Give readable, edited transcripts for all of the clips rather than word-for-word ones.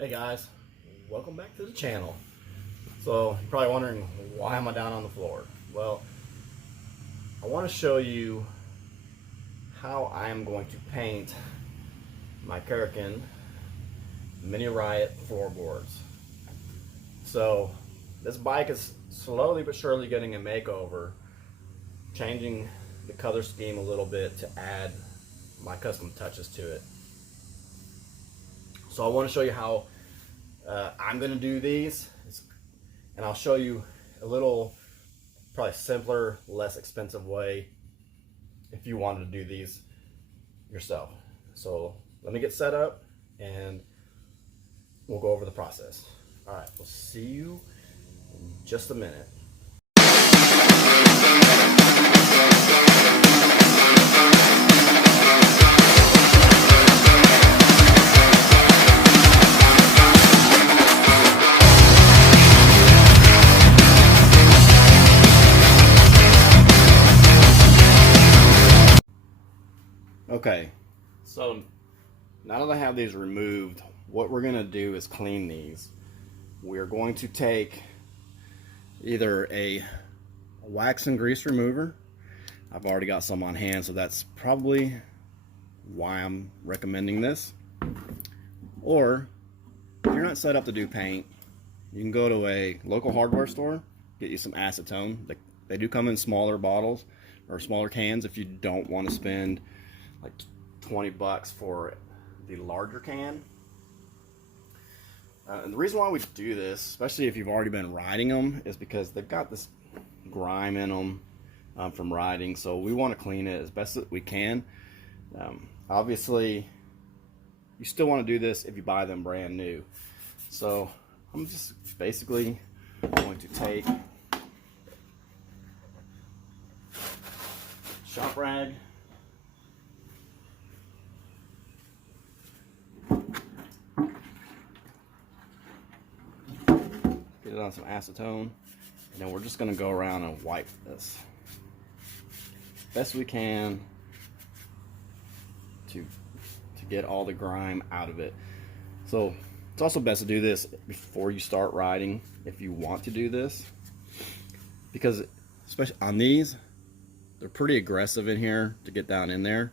Hey guys, welcome back to the channel. So you're probably wondering, why am I down on the floor? Well, I want to show you how I am going to paint my Kuryakyn Mini Riot floorboards. So this bike is slowly but surely getting a makeover, changing the color scheme a little bit to add my custom touches to it. So I want to show you how I'm going to do these, and I'll show you a little, probably simpler, less expensive way if you wanted to do these yourself. So let me get set up and we'll go over the process. All right, we'll see you in just a minute. Okay, so now that I have these removed, what we're going to do is clean these. We're going to take either a wax and grease remover. I've already got some on hand, so that's probably why I'm recommending this. Or if you're not set up to do paint, you can go to a local hardware store, get you some acetone. They do come in smaller bottles or smaller cans if you don't want to spend like 20 bucks for the larger can. And the reason why we do this, especially if you've already been riding them, is because they've got this grime in them from riding, so we want to clean it as best as we can. Obviously, you still want to do this if you buy them brand new. So I'm just basically going to take shop rag, get it on some acetone, and then we're just going to go around and wipe this best we can to get all the grime out of it. So it's also best to do this before you start riding if you want to do this, because especially on these, they're pretty aggressive in here to get down in there.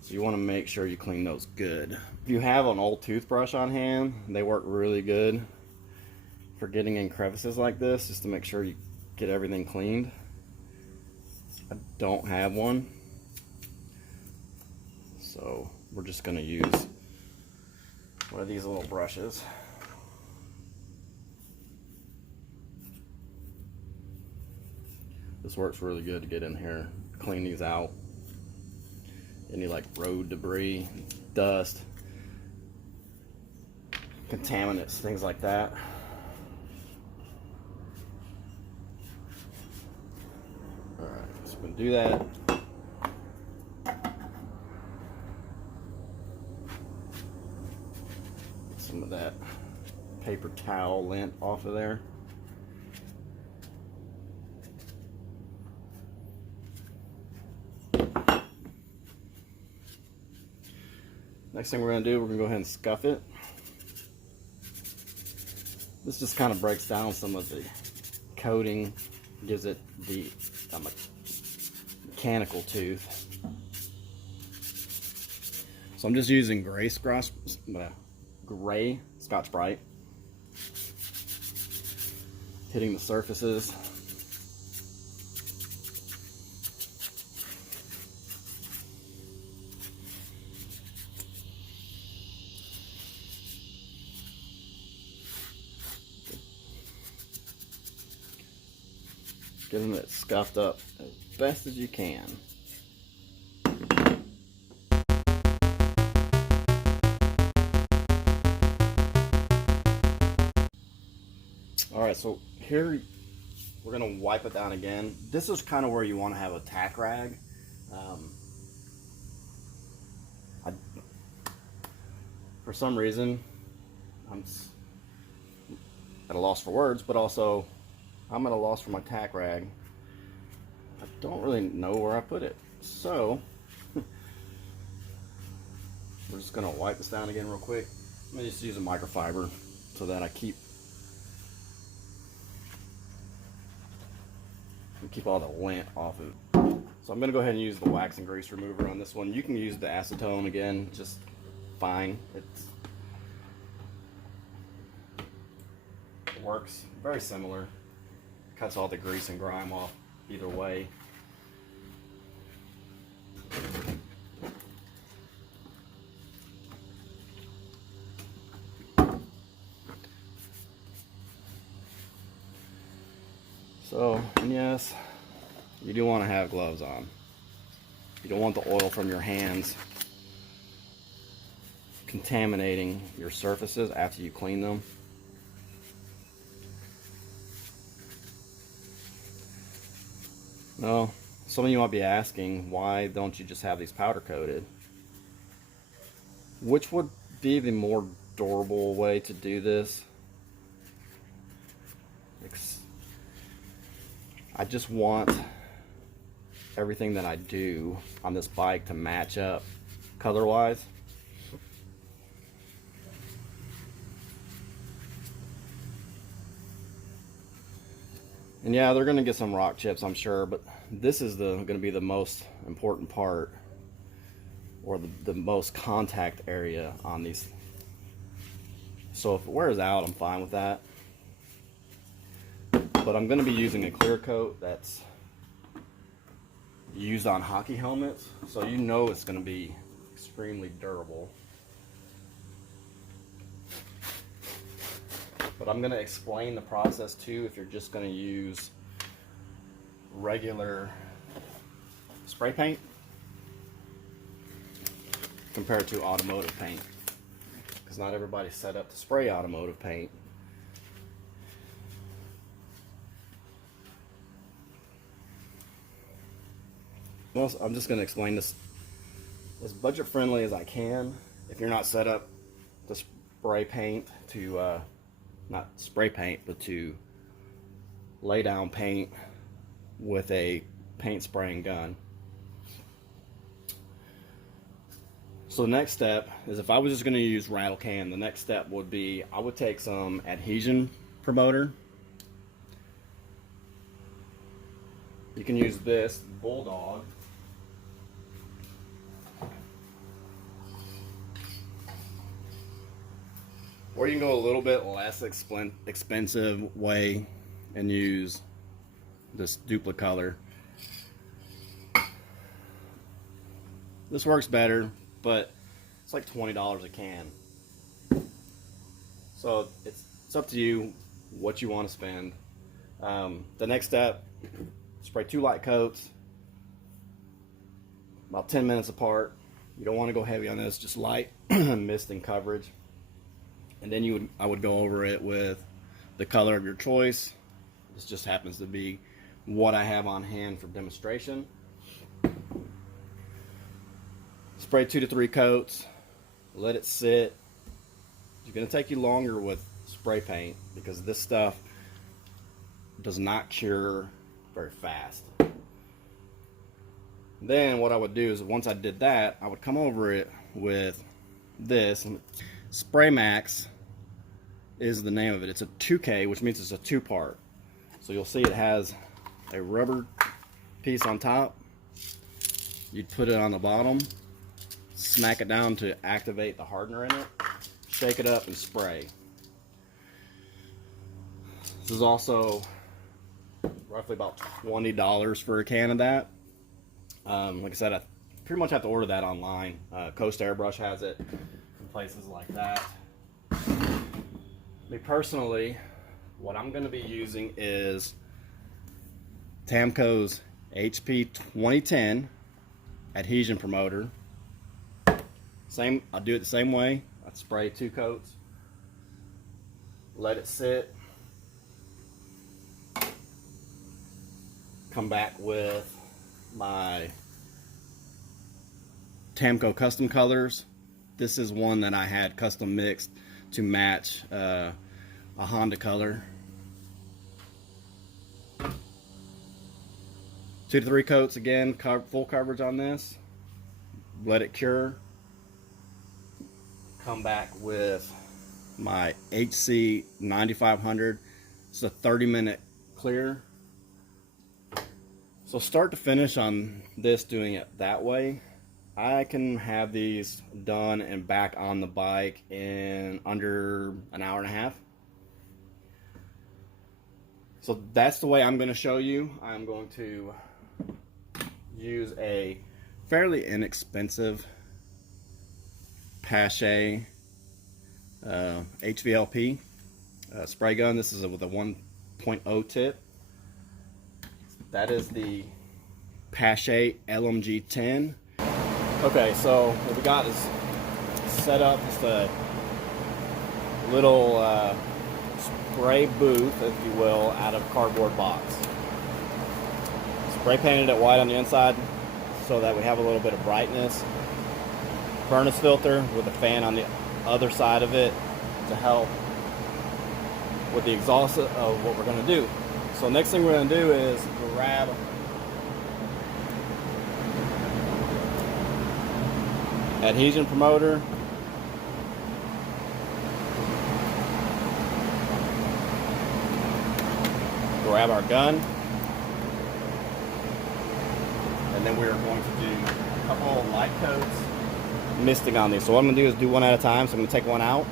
So you want to make sure you clean those good. If you have an old toothbrush on hand, they work really good for getting in crevices like this, just to make sure you get everything cleaned. I don't have one, so we're just going to use one of these little brushes. This works really good to get in here, clean these out. Any like road debris, dust, contaminants, things like that. Alright, so we're going to do that. Get some of that paper towel lint off of there. Next thing we're going to do, we're going to go ahead and scuff it. This just kind of breaks down some of the coating, gives it the mechanical tooth. So I'm just using gray Scotch Brite, hitting the surfaces. Getting it scuffed up as best as you can. Alright, so here we're going to wipe it down again. This is kind of where you want to have a tack rag. For some reason, I'm at a loss for words, but also I'm at a loss for my tack rag. I don't really know where I put it. So we're just gonna wipe this down again real quick. I'm gonna just use a microfiber so that I keep all the lint off of it. So I'm gonna go ahead and use the wax and grease remover on this one. You can use the acetone again, just fine. It works very similar. Cuts all the grease and grime off either way. So, and yes, you do want to have gloves on. You don't want the oil from your hands contaminating your surfaces after you clean them. Well, some of you might be asking, why don't you just have these powder coated? Which would be the more durable way to do this? I just want everything that I do on this bike to match up color-wise. And yeah, they're going to get some rock chips, I'm sure, but this is going to be the most important part, or the most contact area on these. So if it wears out, I'm fine with that. But I'm going to be using a clear coat that's used on hockey helmets, so you know it's going to be extremely durable. But I'm going to explain the process too if you're just going to use regular spray paint compared to automotive paint, because not everybody's set up to spray automotive paint. Well, I'm just going to explain this as budget friendly as I can. If you're not set up to spray paint, to not spray paint, but to lay down paint with a paint spraying gun. So the next step is, if I was just going to use rattle can, the next step would be I would take some adhesion promoter. You can use this Bulldog. Or you can go a little bit less expensive way and use this Duplicolor. This works better, but it's like $20 a can. So it's up to you what you want to spend. The next step, spray 2 light coats, about 10 minutes apart. You don't want to go heavy on this, just light mist and coverage. And then I would go over it with the color of your choice. This just happens to be what I have on hand for demonstration. Spray 2 to 3 coats, let it sit. It's going to take you longer with spray paint because this stuff does not cure very fast. Then what I would do is, once I did that, I would come over it with this. Spray Max is the name of it. It's a 2K, which means it's a 2-part. So you'll see it has a rubber piece on top. You'd put it on the bottom, smack it down to activate the hardener in it, shake it up and spray. This is also roughly about $20 for a can of that. Like I said, I pretty much have to order that online. Coast Airbrush has it in places like that. Me personally, what I'm going to be using is Tamco's HP 2010 adhesion promoter. I'll do it the same way. I'd spray 2 coats, let it sit, come back with my Tamco custom colors. This is one that I had custom mixed to match a Honda color. 2 to 3 coats again, full coverage on this. Let it cure. come back with my HC 9500. It's a 30-minute clear. So start to finish on this, doing it that way, I can have these done and back on the bike in under an hour and a half. So that's the way I'm going to show you. I'm going to use a fairly inexpensive Pache HVLP spray gun. This is with a 1.0 tip. That is the Pache LMG 10. Okay, so what we got is set up just a little spray booth, if you will, out of a cardboard box. Spray painted it white on the inside so that we have a little bit of brightness. Furnace filter with a fan on the other side of it to help with the exhaust of what we're going to do. So next thing we're going to do is grab adhesion promoter, grab our gun, and then we're going to do a couple of light coats misting on these. So what I'm going to do is do one at a time. So I'm going to take one out,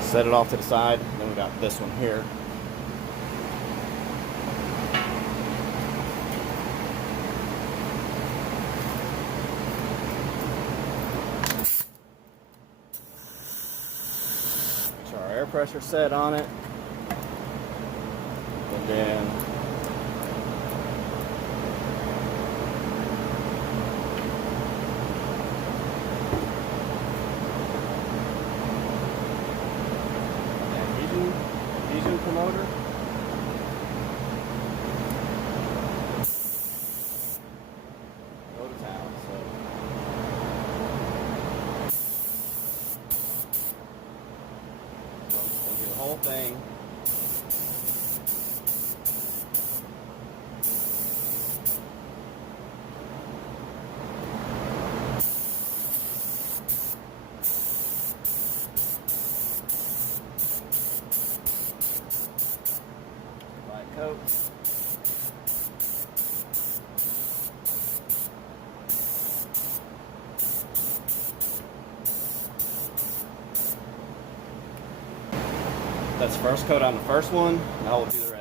set it off to the side, then we got this one here. Make sure our air pressure set on it, and then adhesion promoter. Go to town. So I'm just gonna do the whole thing. Coat. That's first coat on the first one. Now we'll do the rest.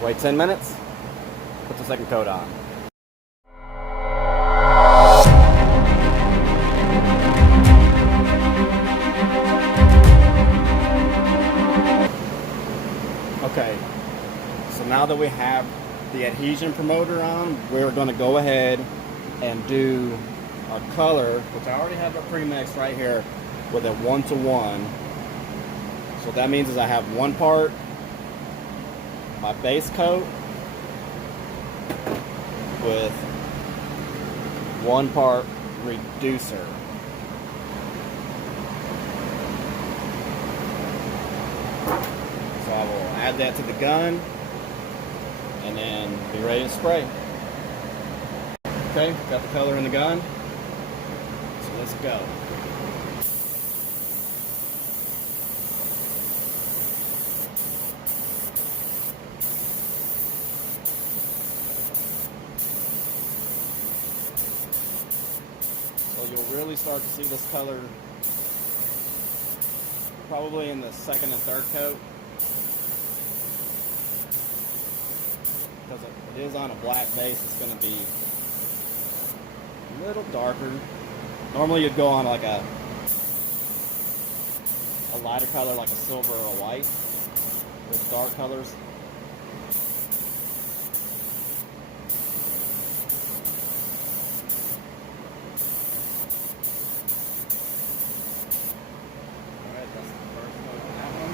Wait 10 minutes, put the second coat on. Okay, so now that we have the adhesion promoter on, we're going to go ahead and do a color, which I already have a pre-mix right here with a 1-to-1. So what that means is I have one part my base coat with one part reducer. So I will add that to the gun and then be ready to spray. Okay, got the color in the gun, so let's go. So you'll really start to see this color probably in the second and third coat, because it is on a black base. It's going to be a little darker. Normally you'd go on like a lighter color like a silver or a white with dark colors. Alright, that's the first coat on that one.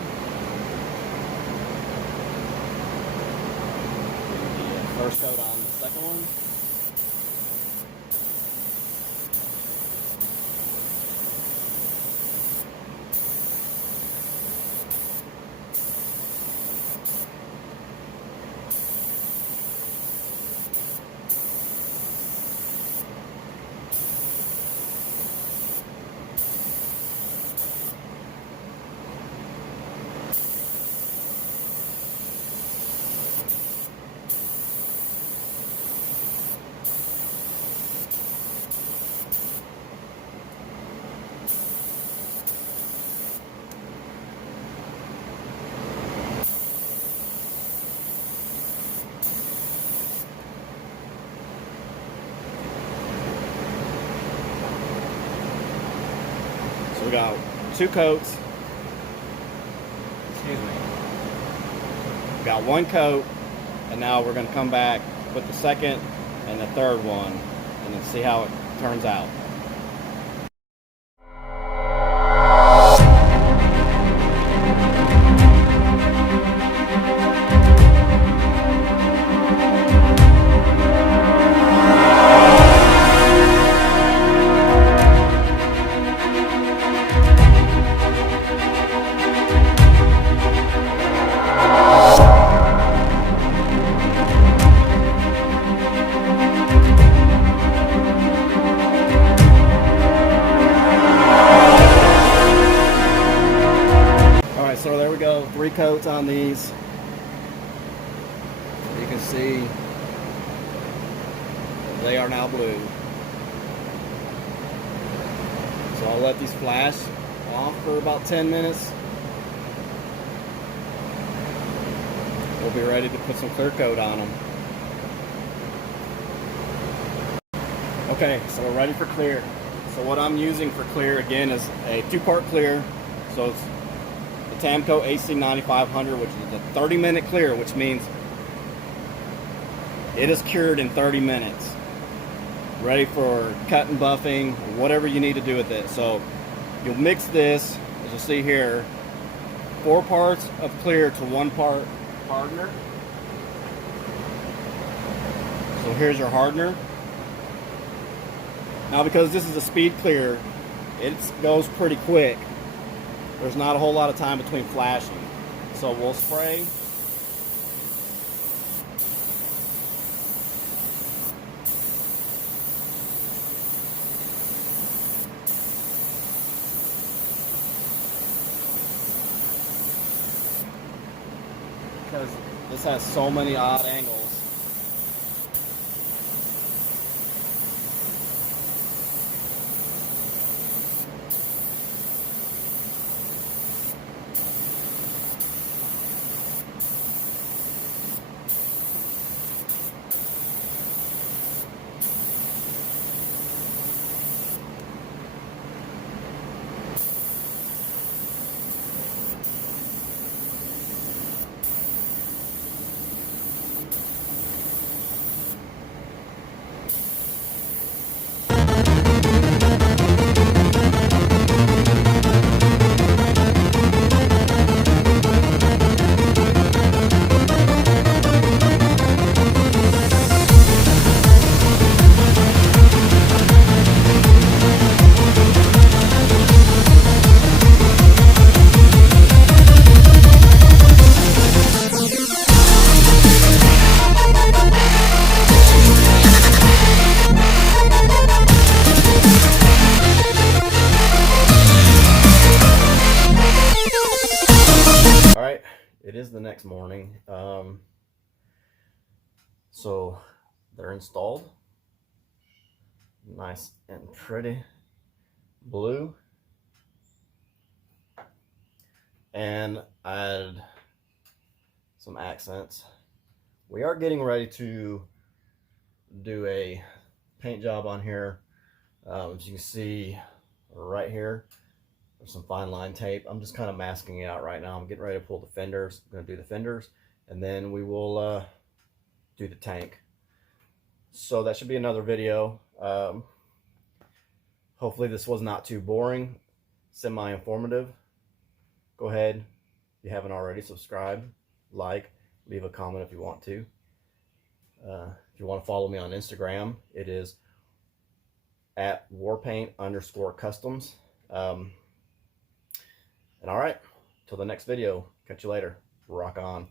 first coat on the second one. So we got 2 coats. Excuse me. We got 1 coat, and now we're going to come back with the second and the third one, and then see how it turns out. So there we go, 3 coats on these. You can see they are now blue. So I'll let these flash off for about 10 minutes. We'll be ready to put some clear coat on them. Okay, so we're ready for clear. So what I'm using for clear again is a 2-part clear. So it's the Tamco AC 9500, which is a 30-minute clear, which means it is cured in 30 minutes. Ready for cut and buffing, whatever you need to do with it. So you'll mix this, as you'll see here, 4 parts of clear to 1 part hardener. So here's your hardener. Now because this is a speed clear, it goes pretty quick. There's not a whole lot of time between flashing. So we'll spray. Because this has so many odd angles. It is the next morning. So they're installed. Nice and pretty blue. And add some accents. We are getting ready to do a paint job on here. As you can see right here, there's some fine line tape. I'm just kind of masking it out right now. I'm getting ready to pull the fenders. I'm going to do the fenders, and then we will do the tank. So that should be another video. Hopefully this was not too boring, semi-informative. Go ahead, if you haven't already, subscribe, like, leave a comment if you want to. If you want to follow me on Instagram, it is at warpaint_customs. And all right, till the next video, catch you later. Rock on.